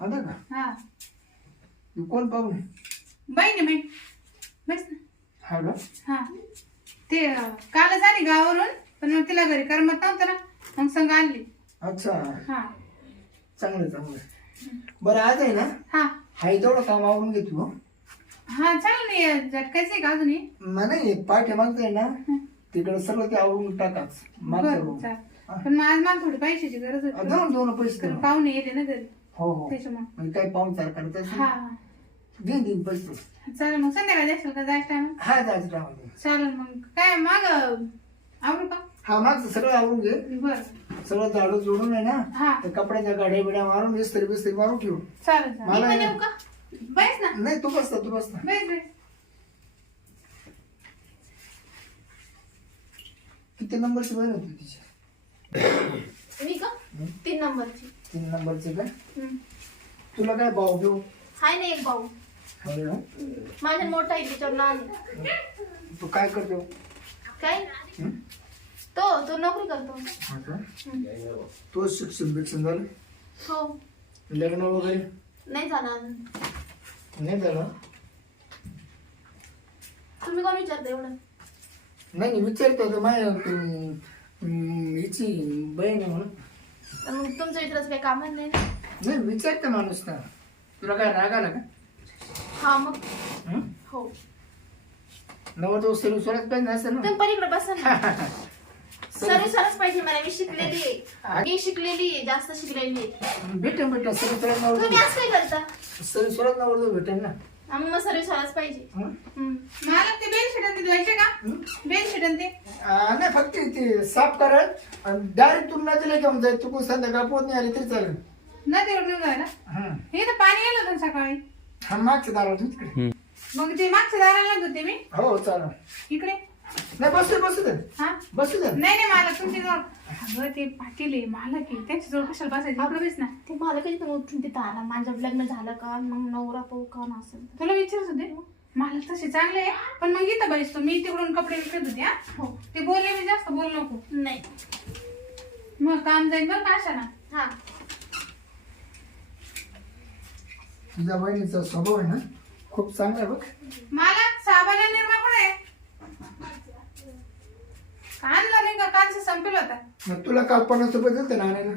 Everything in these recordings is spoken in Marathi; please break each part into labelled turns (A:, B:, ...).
A: आता का?
B: हा.
A: हे कोण पाहून
B: बहीण मी बस ना.
A: हा का?
B: हा. ते अं, कालच आली गावावरून पण मग तिला घरी करमत नव्हतं ना मग संग आणली
A: अच्छा.
B: हा.
A: चांगलं चांगलं. बरं आज आहे ना?
B: हा.
A: हाय तेवढं काम आवरून घेतो हो.
B: हा चालेल नाही झटकायचं आहे का अजूनही
A: म नाही पाठी मागतोय ना? तिकडे सगळं ते आवरून टाकाच. मागचं
B: बरं
A: room.
B: चालेल. पण मग आज मला थोडी पैशाची गरज होती.
A: जाऊन दोन पैसे
B: तर
A: दे.
B: पाहुणे येते ना घरी.
A: हो हो.
B: त्याच्यामुळे.
A: म्हणजे काही पाहून चार करायचं
B: हा
A: असेल,
B: हा.
A: देईन देईन पैसे
B: चालेल मग संध्याकाळी द्याल का? जायचं टाइम
A: हा जायचं टाकायचं.
B: चालेल मग. काय माग आवडू का?
A: हा मागचं सगळं आवरून घे.
B: बर.
A: सगळं झाडू जोडून आहे ना
B: हा.
A: त्या कपड्याच्या गाड्या बिड्या मारून बिस्तरी बिस्तरी मारून ठेवू.
B: चालेल चालेल.
A: मला
B: पण येऊ का? बैस ना.
A: नाही तू बसता तू बसता
B: बैस बैस.
A: किती नंबरची बहीण होती तिची?
C: मी का? तीन नंबरची.
A: तीन नंबरची का. तुला काय भाऊ घेऊ?
C: हाय ना एक भाऊ.
A: ना?
C: माझ्या मोठा आहे त्याच्यावर लहान आहे.
A: तू काय करतो?
C: काय?
A: हं?
C: तो तो नोकरी करतो.
A: हा का? तो शिक्षण बिक्षण झालं?
C: हो.
A: लग्न वगैरे?
C: नाही झाला अजून.
A: नाही झालं?
C: तुम्ही कोण विचारता एवढं?
A: नाही नाही विचारतो माझ्या अं, अं, हिची बहीण आहे म्हणून.
C: तर मग तुमचं विचारायचं काही कामच नाही? ना.
A: नाही विचारतो माणूस ना तुला काय राग आला का?
C: हा मग.
A: हं?
C: हो.
A: नवर तो सरू सोडत पाहिजे असं ना.
C: तुम्ही बसा ना. सर्विसवालाच पाहिजे मला मी शिकलेली आहे. मी शिकलेली आहे जास्त शिकलेली आहे.
A: भेटेन भेटेन. सरू सोडत
C: तुम्ही असं काय करता?
A: सरू सोडत नवर तो भेटेन ना.
C: आम्ही मग सर्विसवालाच पाहिजे.
A: हं?
B: मला ते बेडशीट आणि ते धुवायचे का? बेडशीट आणि ते
A: आ, नाही फक्त ते साफ करा डायरेक्ट तू नदीला घेऊन जाय चुकून संध्याकाळ पोत नाही आली तरी चालेल.
B: नदीवर नेऊन जायला?
A: हं.
B: हे तर पाणी गेलं होतं ना सकाळी.
A: हा मागच्या तिकडे
B: मग ते मागच्या दाराला होते मी.
A: हो चालेल.
B: इकडे.
A: नाही बसू दे बसू दे.
B: हा?
A: बसू दे.
B: नाही नाही मला तुमच्या जवळ अगं ते पाटील आहे मला की त्यांच्या जवळ कशाला बसायचं? इकडे बस ना.
C: ते मला कधी तुम्ही उठून तिथं आला. माझं लग्न झालं का? मग नवरा पाहू का नसेल
B: तुला विचारत होते मला तसे चांगले आहे पण मग इथं बस तू. मी तिकडून कपडे विकत होते हा?
C: हो.
B: ते बोलले मी जास्त बोल नको.
C: नाही.
B: मग काम जाईल बरं का अशा ना
C: हा.
A: तुझ्या बहिणीचा स्वभाव आहे ना खूप चांगला आहे बघ.
B: मला साबाला निर्मा पण आहे आणलं नाही का? कालचं संपेल होता
A: मग तुला काल पन्नास रुपये दिलते ना आणायला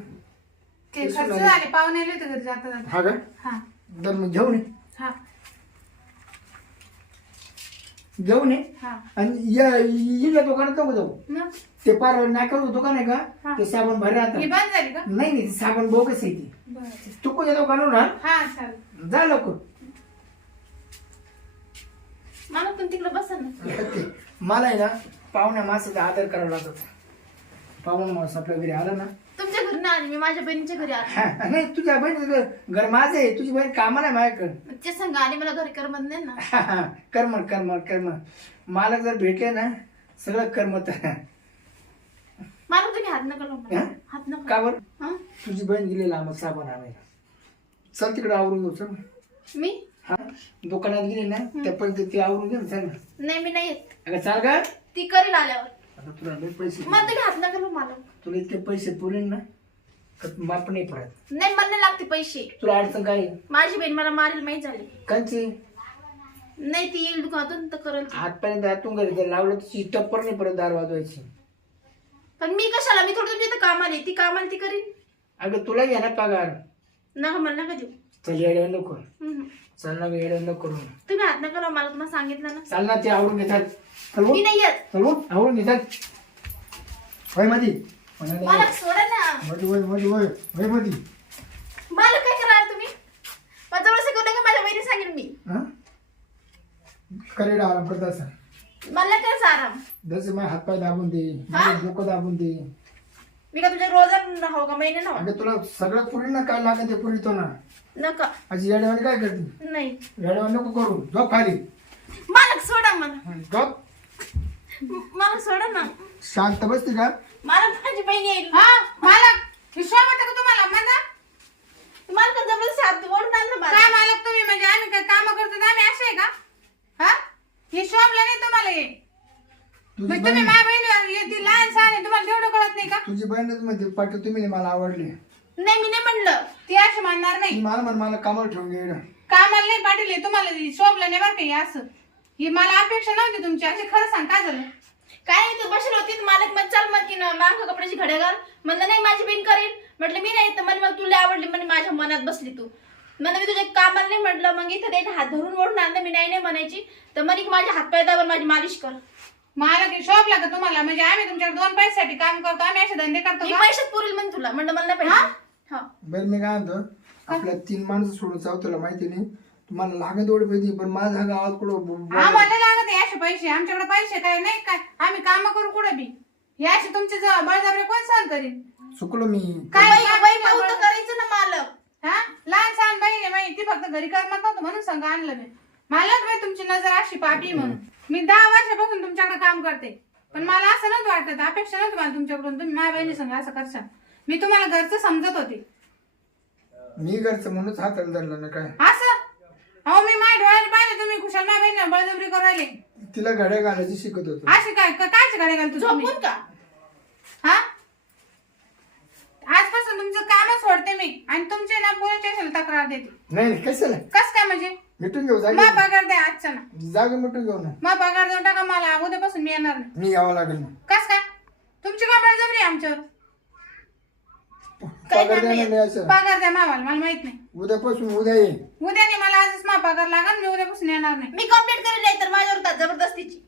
B: ते खर्च झाले पाहुणे आले होते घरी जाता जाता.
A: हा का?
B: हा.
A: तर मग घेऊन ये.
B: हा.
A: घेऊन ये.
B: हा.
A: आणि या दुकानात नको जाऊ. ते पार नाकावर दुकान आहे
B: हा.
A: का ते साबण भर
B: ही
A: राहतात
B: बंद झाली का?
A: नाही नाही ते साबण बोगस आहे ती.
B: बरं.
A: तू कोणत्या दुकानावर
B: हा चालेल.
A: जा लवकर.
C: मला पण तिकडे बसा ना.
A: मला आहे ना पाहुण्या माणसाचा आदर करावा लागत. पाहुणा माणूस आपल्या घरी आला ना.
C: तुमच्या घरी नाही आली मी माझ्या बहिणीच्या घरी आली.
A: नाही तुझ्या बहीण घर माझं आहे तुझी बहीण कामाला आहे माझ्याकडे.
C: ते संग आली मला घरी करमत नाही ना.
A: करमत करमत करमत मला जर भेटले ना सगळं करमत.
C: मला तुम्ही हात नका लावू मला.
A: हा?
C: हात नका
A: का बरं?
C: हा?
A: तुझी बहीण गेली लांब साबण आणायला. चल तिकडे आवरून घेऊ चल.
C: मी?
A: हा? दुकानात गेली ना त्यापर्यंत ती आवरून घे ना चल ना.
C: नाही मी नाही येत.
A: अगं चाल का
C: ती करेल आल्यावर.
A: आता तुला लय पैसे
C: मला तुम्ही हात नका लावू मला?
A: तुला इतके पैसे पुरेल ना माप नाही पडत?
C: नाही मला नाही लागते पैसे.
A: तुला अडचण काय? आहे?
C: माझी बहीण मला मारेल माहीत झाली.
A: कांची?
C: नाही ती येईल दुकानातून तर करेल ती.
A: आजपर्यंत आतून घरी जर लावलं तर टप्पर नाही परत दार वाजवायची.
C: पण मी कशाला? मी थोडं तुमच्या इथं कामाला आहे. ती कामाला ती करीन.
A: अगं तुला घ्या ना पगार.
C: नका मला नका देऊ.
A: चल येड्या नको. चल ना येड्या नको करू.
C: तुम्ही हात नका लावू मला तुम्हाला सांगितलं ना.
A: चाल ना ते आवरून घेतात. चल
C: मी
A: उठ.
C: नाही येत.
A: चल उठ, आवरून घेतात. होय मधी. म्हणाले,
C: मला सोडा ना.
A: मधी होय मधी होय. होय मधी.
C: मला काय करणार तुम्ही? माझं जवळ करू नका माझ्या बहिणी सांगेन मी.
A: हा? करेडा आराम करत असं
C: मला करायचं आराम?
A: जसं माझे हातपाय दाबून दे माझं डोकं दाबून दे.
C: मी का तुझ्या रोज हो का? महिने ना
A: अगं तुला सगळं पुरी ना काय लागत ते पुरी तो ना?
C: नका.
A: अशी येड्यावानी काय करते?
C: नाही.
A: येड्यावानी नको करू. झोप खाली.
C: मला सोडा मला.
A: झोप.
C: मला सोडा ना.
A: शांत बसते का?
C: मला माझी बहीण येईल
B: हा मालक हिशोब वाटतं का तुम्हाला म्हणा
C: मला का जबरदस्ती हात ओढून आणलं मला
B: काय मालक तुम्ही म्हणजे आम्ही काय काम करतो तर आम्ही असे आहे का हा हिशोबला नाही तुम्हाला हे
A: तुझी
B: म्हणजे तुम्ही
A: बहीण
B: माझ्या बहिणी ती लहान सहान आहे तुम्हाला तेवढं कळत नाही का
A: तुझी बहीणच म्हणते पाटील तुम्ही नाही मला आवडली.
C: नाही मी नाही म्हणलं.
B: ती अशी म्हणणार नाही.
A: मला म्हण मला कामाला ठेवून घे ना
B: कामाला नाही पाटील हे तुम्हाला शोभलं नाही बरं का हे असं. ही मला अपेक्षा नव्हती तुमची अशी खरं सांग काय झालं?
C: काय नाही तू बसेल होती मालक मग चाल मग की ना मांग कपड्याची घड्या घाल. म्हणलं नाही माझी बहीण करेल म्हटलं मी नाही तर म्हणे मला तुला आवडली म्हणे माझ्या मनात बसली तू. म्हणलं मी तुझ्या कामाला नाही म्हटलं मग इथं हात धरून ओढून आणलं मी नाही नाही म्हणायची. तर म्हणे की माझ्या हात पाय दाबून माझी मालिश कर.
B: मला की शोभला का तुम्हाला? म्हणजे आम्ही तुमच्याकडे दोन पैशासाठी काम करतो आम्ही असे धंदे करतो
C: मी
B: का?
C: पैशात पुरेल म्हणे तुला म्हणलं मला नाही पाहिजे. हा.
A: बरं मी काय म्हणतो आपल्या तीन माणसं सोडून जाऊ तुला माहिती नाही. तुम्हाला लागत एवढे पाहिजे पण माझ्या गावात कुठं ब- ब-
B: आम्हाला लागत आहे असे पैसे. आमच्याकडे पैसे काय नाही काय? आम्ही काम करू कुठे बी? हे असे तुमचे बळजबरी कोण सहन करीन?
A: चुकलो मी.
B: काय
C: बाई तर? करायचं ना मालक.
B: हा? लहान सहान बाई आहे बाई. ती फक्त घरी करमत नव्हतं म्हणून संघ आणलं मी. मला बाई तुमची नजर अशी पापी म्हणून. मी दहा वर्षापासून तुमच्याकडे काम करते. पण मला असं नव्हतं वाटत अपेक्षा नव्हती मला तुमच्याकडून. तुम्ही माझ्या बहिणी संग असं करशाल. मी तुम्हाला घरचं समजत होते.
A: मी घरचं म्हणूनच हाताला धरलं ना काय?
B: असं? अहो मी माझ्या डोळ्याने पाहिले तुम्ही कुशाल माझ्या बहिणी बळजबरी करू राहिले.
A: तिला घड्या घालायची शिकत होतो.
B: असे काय कायचे गाडी घालतो तुम्ही?
C: झोपून का?
B: हा? आजपासून तुमचं कामच सोडते मी. आणि तुमचे ना पोलीस स्टेशनला तक्रार देते.
A: नाही नाही कशाला?
B: कस काय म्हणजे?
A: मिटून घेऊ
B: मग
A: जागे
B: पगार द्या आजच्या ना.
A: जागे मिटून घेऊ ना.
B: मग पगार देऊन टाका मला उद्यापासून मी येणार नाही.
A: मी यावं लागेल ना.
B: कस काय? तुमची का बळजबरी आहे आमच्यावर
C: काही
A: पगार
C: नाही.
A: द्यायला नाही. असं.
B: पगार द्या मावाला मला माहीत नाही.
A: उद्यापासून उद्या ये.
B: उद्या नाही मला आजच मा पगार लागल मी उद्यापासून येणार नाही.
C: मी कंप्लेंट करेल नाही तर माझ्यावर जबरदस्तीची.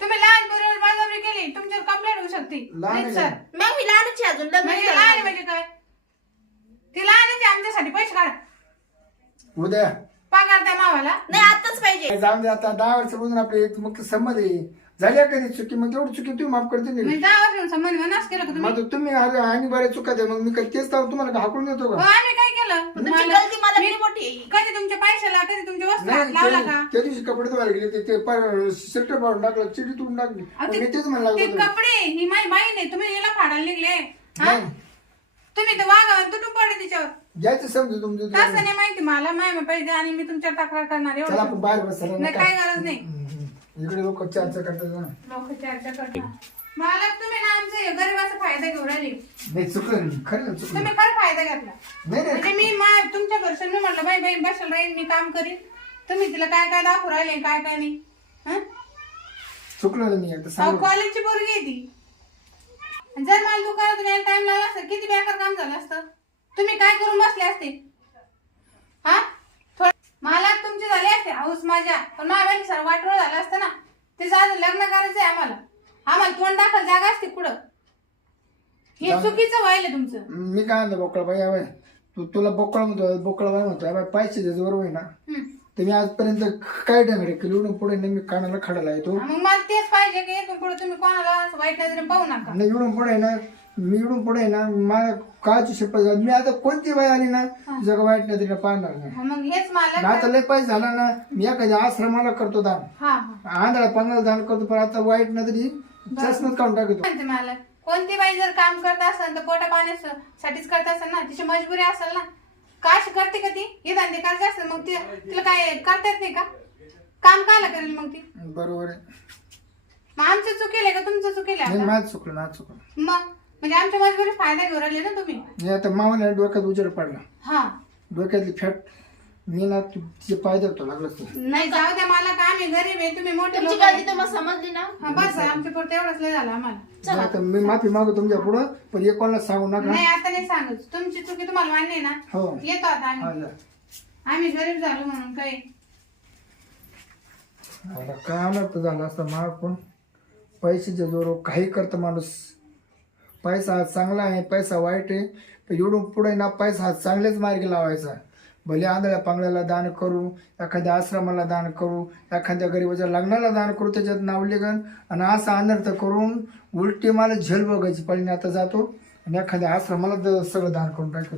B: तुम्ही लहान पोरीवर बळजबरी केली तुमच्यावर कंप्लेंट होऊ शकते.
A: लहान आहे
B: नाही, सर.
A: का?
C: मग मी लहानच आहे अजून लग्न
B: म्हणजे लहान आहे
C: झालं.
B: म्हणजे काय? ती लहान आहे ती आमच्यासाठी पैसे काढा.
A: उद्या.
B: मावाला
C: नाही आताच पाहिजे.
A: जाऊन दे आता दहा वर्षापासून आपले एक मुख्य आहे. झाल्या कधी चुकी? मग तेवढी चुकी तुम्ही माफ करते
B: मी.
A: नाही
B: दहा वर्ष संबंध केलं का तुम्ही?
A: मग तुम्ही आणि आणि बऱ्याच चुका द्या मग मी काय तेच तर तुम्हाला हाकलून देतो
B: हो,
A: का
B: आम्ही काय केलं?
C: तुमची
B: मला-
C: गलती मला किती मोठी आहे.
B: कधी तुमच्या पैशाला कधी तुमच्या वस्तू हात
A: नाही
B: लावला
A: त्या
B: का?
A: त्या दिवशी कपडे धुवायला गेले ते- ते पार पाडून टाकलं चिडी तुडून टाकली.
B: अहो,
A: मी तेच म्हणलं
B: ते
A: होतं.
B: कपडे ही माझी बाई नाही तुम्ही याला फाडायला निघले. हा?
A: नाही.
B: तुम्ही तर वागा तुटून पडे तिच्यावर.
A: घ्यायचं समजू तुमचं
B: तसं नाही माहिती? मला माय पैसे आणि मी तुमच्यावर तक्रार करणार
A: चला
B: एवढं
A: आपण बाहेर बसायला
B: नाही. काय गरज नाही.
A: इकडे लोक चर्चा करतात ना.
B: लोक चर्चा करतात. मला तुम्ही ना आमचं गरिबाचा फायदा घेऊन राहिले.
A: नाही चुकलं नाही. खरं ना चुकलं.
B: तुम्ही खरं फायदा घेतला.
A: नाही नाही.
B: म्हणजे मी मा तुमच्या घरचं मी म्हटलं बाई बाई राहील मी काम करीन. तुम्ही तिला काय काय दाखवू राहिले काय काय नाही? हं?
A: चुकलं नाही मी आता
B: अहो
A: सांग
B: कॉलेजची पोरगी आहे ती. जर मला दुकानातून यायला टाइम लागला असता किती बेकार काम झालं असतं? तुम्ही काय करून बसले असते? हा? मला तुमचे झाले असते हाऊस माझ्या. पण माझ्या सर वाटोळ झालं असतं ना. तिचं अजून लग्न करायचंय आम्हाला. आम्हाला तोंड दाखल जागा असते कुठं हे चुकीचं व्हायला तुमचं.
A: मी काय म्हणतो बोकळा बाई अबाय तू तुला बोकळा म्हणतो बोकळा बाई म्हणतो अबाय पैसे द्यायचं बरोबर आहे ना. तर मी आजपर्यंत काय डंगडे केली? एवढं पुढे नाही मी कानाला खडाला येतो
B: मग मला तेच पाहिजे की इथून पुढे तुम्ही कोणाला वाईट नजरेने पाहू नका.
A: नाही एवढून पुढे आहे ना मी एवढून पुढे ना मला काळची शपथ झाली. मी आता कोणती बाई आली ना जग वाईट नाही तिला पाहणार नाही.
B: मग हेच मला
A: आता लय पैसे झाला ना मी एखाद्या आश्रमाला करतो दान.
B: हा हा.
A: आंधळा पंगाला दान करतो पण आता वाईट ना तरी चष्माच काढून टाकतो.
B: म्हणते मला कोणती बाई जर काम करत असेल तर पोटा पाण्यासाठीच करत असेल ना तिची मजबुरी असेल ना. का अशी करते का ती? हे धंदे करते असेल मग ती तिला काय करता येत नाही का? काम कायला करेल मग ती?
A: बरोबर आहे.
B: मग आमचं चुकेल आहे का तुमचं चुकेल आहे
A: नाही
B: आता?
A: माझं चुकलं माझं चुकलं.
B: मग? म्हणजे आमच्या मजबुरी फायदा घेऊन राहिले ना तुम्ही.
A: मी आता मामाला डोक्यात उजेड पडला.
B: हा.
A: डोक्यातली फॅट मी ना तू- तिचे पाय धरतो लागलंच
B: नाही. जाऊ द्या मला का आम्ही गरीब आहे तुम्ही मोठे
C: तुमची
B: लोक
C: मग समजली ना?
B: हा बस आमच्या पुढे एवढंच लय झालं आम्हाला.
A: आता मी माफी मागतो तुमच्या पुढं पण एक कोणाला सांगू नका.
B: नाही आता नाही सांगत. तुमची चुकी तुम्हाला मान्य आहे ना?
A: हो.
B: येतो आता
A: हा
B: आम्ही
A: जा.
B: आम्ही गरीब झालो म्हणून काही
A: आता काय अनर्थ झाला असता मला पण पैशाच्या जोर काही करतं माणूस पैसा हा चांगला आहे पैसा वाईट आहे तर एवढून पुढे ना पैसा हा चांगल्याच मार्गी लावायचा. भले आंधळ्या पांगळ्याला दान करू एखाद्या आश्रमाला दान करू एखाद्या गरीबाच्या लग्नाला दान करू त्याच्यात नाव लिगन आणि असा अनर्थ करून उलटी मला झेल बघायची पहिले आता जातो आणि एखाद्या आश्रमाला द- सगळं दान करून टाकतो.